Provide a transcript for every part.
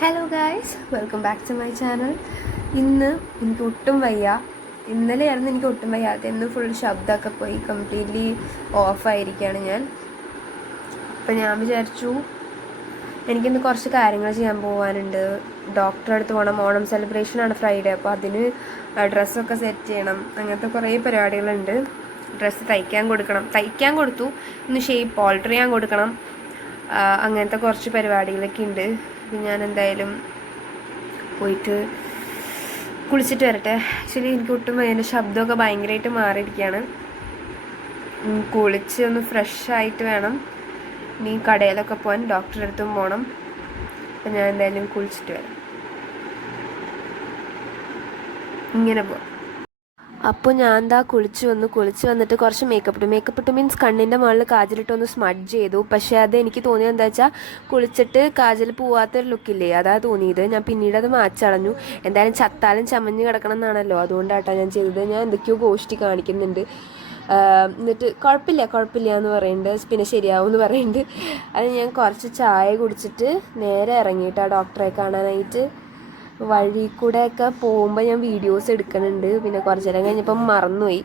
Hello guys, welcome back to my channel. ഇന്ന് എനിക്ക് ഒട്ടും വയ്യ. ഇന്നലെയായിരുന്നു എനിക്ക് ഒട്ടും വയ്യാത്ത. ഇന്ന് ഫുൾ ശബ്ദമൊക്കെ പോയി കംപ്ലീറ്റ്ലി ഓഫായിരിക്കുകയാണ് ഞാൻ. അപ്പം ഞാൻ വിചാരിച്ചു എനിക്കിന്ന് കുറച്ച് കാര്യങ്ങൾ ചെയ്യാൻ പോകാനുണ്ട്. ഡോക്ടറെ അടുത്ത് പോകണം. ഓണം സെലിബ്രേഷനാണ് ഫ്രൈഡേ. അപ്പോൾ അതിന് ഡ്രസ്സൊക്കെ സെറ്റ് ചെയ്യണം. അങ്ങനത്തെ കുറേ പരിപാടികളുണ്ട്. ഡ്രസ്സ് തയ്ക്കാൻ കൊടുത്തു. ഇന്ന് ഷേപ്പ് ഓൾട്ടർ ചെയ്യാൻ കൊടുക്കണം. അങ്ങനത്തെ കുറച്ച് പരിപാടികളൊക്കെ ഉണ്ട്. അപ്പം ഞാൻ എന്തായാലും പോയിട്ട് കുളിച്ചിട്ട് വരട്ടെ. ആക്ച്വലി എനിക്ക് ഒട്ടും അതിൻ്റെ ശബ്ദമൊക്കെ ഭയങ്കരമായിട്ട് മാറിയിരിക്കുകയാണ്. കുളിച്ച് ഒന്ന് ഫ്രഷ് ആയിട്ട് വേണം ഇനി കടയിലൊക്കെ പോകാൻ, ഡോക്ടറുടെ അടുത്തും പോകണം. അപ്പം ഞാൻ എന്തായാലും കുളിച്ചിട്ട് വരാം. ഇങ്ങനെ പോവാം. അപ്പോൾ ഞാൻ എന്താ കുളിച്ച് വന്നിട്ട് കുറച്ച് മേക്കപ്പ് ഇട്ട് മീൻസ് കണ്ണിൻ്റെ മുകളിൽ കാജലിട്ടൊന്ന് സ്മഡ്ജ് ചെയ്തു. പക്ഷേ അത് എനിക്ക് തോന്നിയത് എന്താ വെച്ചാൽ കുളിച്ചിട്ട് കാജൽ പോവാത്തൊരു ലുക്കില്ലേ, അതാ തോന്നിയത്. ഞാൻ പിന്നീട് അത് മാച്ചളഞ്ഞു. എന്തായാലും ചത്താലും ചമഞ്ഞ് കിടക്കണം എന്നാണല്ലോ, അതുകൊണ്ടാട്ടോ ഞാൻ ചെയ്തത്. ഞാൻ എന്തൊക്കെയോ ഗോഷ്ടി കാണിക്കുന്നുണ്ട്. എന്നിട്ട് കുഴപ്പമില്ല എന്ന് പറയുന്നുണ്ട്. പിന്നെ ശരിയാവും എന്ന് പറയുന്നുണ്ട്. അത് ഞാൻ കുറച്ച് ചായ കുടിച്ചിട്ട് നേരെ ഇറങ്ങിയിട്ടാണ് ഡോക്ടറെ കാണാനായിട്ട്. വഴി കൂടെയൊക്കെ പോകുമ്പോൾ ഞാൻ വീഡിയോസ് എടുക്കുന്നുണ്ട്. പിന്നെ കുറച്ച് നേരം കഴിഞ്ഞപ്പം മറന്നുപോയി.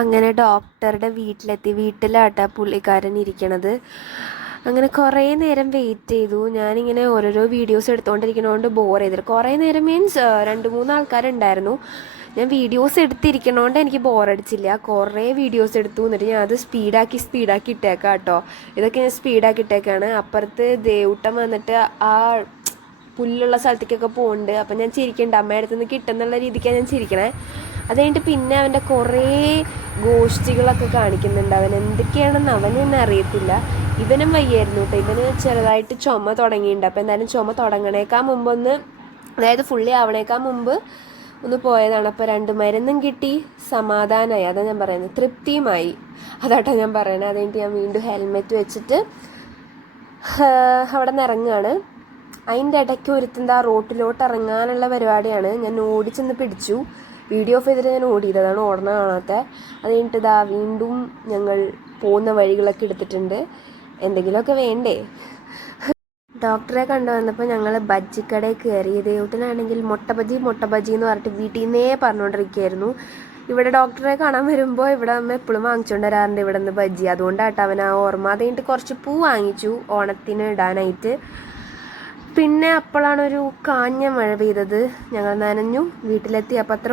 അങ്ങനെ ഡോക്ടറുടെ വീട്ടിലാട്ടാ പുള്ളിക്കാരൻ ഇരിക്കണത്. അങ്ങനെ കുറേ നേരം വെയിറ്റ് ചെയ്തു. ഞാനിങ്ങനെ ഓരോരോ വീഡിയോസ് എടുത്തുകൊണ്ടിരിക്കണോണ്ട് ബോർ ചെയ്തിട്ട് കുറേ നേരം മീൻസ് 2-3 ആൾക്കാരുണ്ടായിരുന്നു. ഞാൻ വീഡിയോസ് എടുത്തിരിക്കണോണ്ട് എനിക്ക് ബോറടിച്ചില്ല. കുറേ വീഡിയോസ് എടുത്തു. എന്നിട്ട് ഞാൻ അത് സ്പീഡാക്കി ഇട്ടേക്കാം കേട്ടോ. ഇതൊക്കെ ഞാൻ സ്പീഡാക്കി ഇട്ടേക്കാണ്. അപ്പുറത്ത് ദേവൂട്ടം വന്നിട്ട് ആ പുല്ലുള്ള സ്ഥലത്തേക്കൊക്കെ പോകുന്നുണ്ട്. അപ്പം ഞാൻ ചിരിക്കുന്നുണ്ട്. അമ്മയുടെ അടുത്ത് നിന്ന് കിട്ടുന്നുള്ള രീതിക്കാണ് ഞാൻ ചിരിക്കണേ. അത് കഴിഞ്ഞിട്ട് പിന്നെ അവൻ്റെ കുറേ ഗോഷ്ഠികളൊക്കെ കാണിക്കുന്നുണ്ട്. അവൻ എന്തൊക്കെയാണെന്ന് അവനൊന്നും അറിയത്തില്ല. ഇവനും വയ്യായിരുന്നു കേട്ടോ. ഇവന് ചെറുതായിട്ട് ചുമ തുടങ്ങിയിട്ടുണ്ട്. അപ്പോൾ എന്തായാലും ചുമ തുടങ്ങണേക്കാൾ മുമ്പ് അതായത് ഫുള്ളി ആവണേക്കാൾ മുമ്പ് ഒന്ന് പോയതാണ്. അപ്പോൾ 2 മരുന്നും കിട്ടി, സമാധാനമായി. അതാണ് ഞാൻ പറയുന്നത്, തൃപ്തിയുമായി. അതാട്ടോ ഞാൻ പറയണത്. അത് കഴിഞ്ഞിട്ട് ഞാൻ വീണ്ടും ഹെൽമെറ്റ് വെച്ചിട്ട് അവിടെ നിന്ന് ഇറങ്ങുകയാണ്. അതിൻ്റെ ഇടയ്ക്ക് ഒരുത്തൻ്റെ ആ റോട്ടിലോട്ട് ഇറങ്ങാനുള്ള പരിപാടിയാണ്. ഞാൻ ഓടിച്ചെന്ന് പിടിച്ചു. വീഡിയോ ഓഫ് ചെയ്തിട്ട് ഞാൻ ഓടിയത്, അതാണ് ഓടണ കാണാത്ത. അത് കഴിഞ്ഞിട്ട് വീണ്ടും ഞങ്ങൾ പോകുന്ന വഴികളൊക്കെ എടുത്തിട്ടുണ്ട്. എന്തെങ്കിലുമൊക്കെ വേണ്ടേ. ഡോക്ടറെ കണ്ടുവന്നപ്പോൾ ഞങ്ങൾ ബജ്ജിക്കടയിൽ കയറി. ദേവൂട്ടനാണെങ്കിൽ മുട്ട ബജി എന്ന് പറഞ്ഞിട്ട് വീട്ടിൽ നിന്നേ പറഞ്ഞുകൊണ്ടിരിക്കുകയായിരുന്നു. ഇവിടെ ഡോക്ടറെ കാണാൻ വരുമ്പോൾ ഇവിടെ അമ്മ എപ്പോഴും വാങ്ങിച്ചുകൊണ്ട് വരാറുണ്ട് ഇവിടെ നിന്ന് ബജ്ജി. അതുകൊണ്ടാട്ടോ അവൻ ആ ഓർമ്മ. അത് കഴിഞ്ഞിട്ട് കുറച്ച് പൂ വാങ്ങിച്ചു ഓണത്തിന് ഇടാനായിട്ട്. പിന്നെ അപ്പോഴാണ് ഒരു കാഞ്ഞ മഴ പെയ്തത്. ഞങ്ങൾ നനഞ്ഞു. വീട്ടിലെത്തി. അപ്പം അത്ര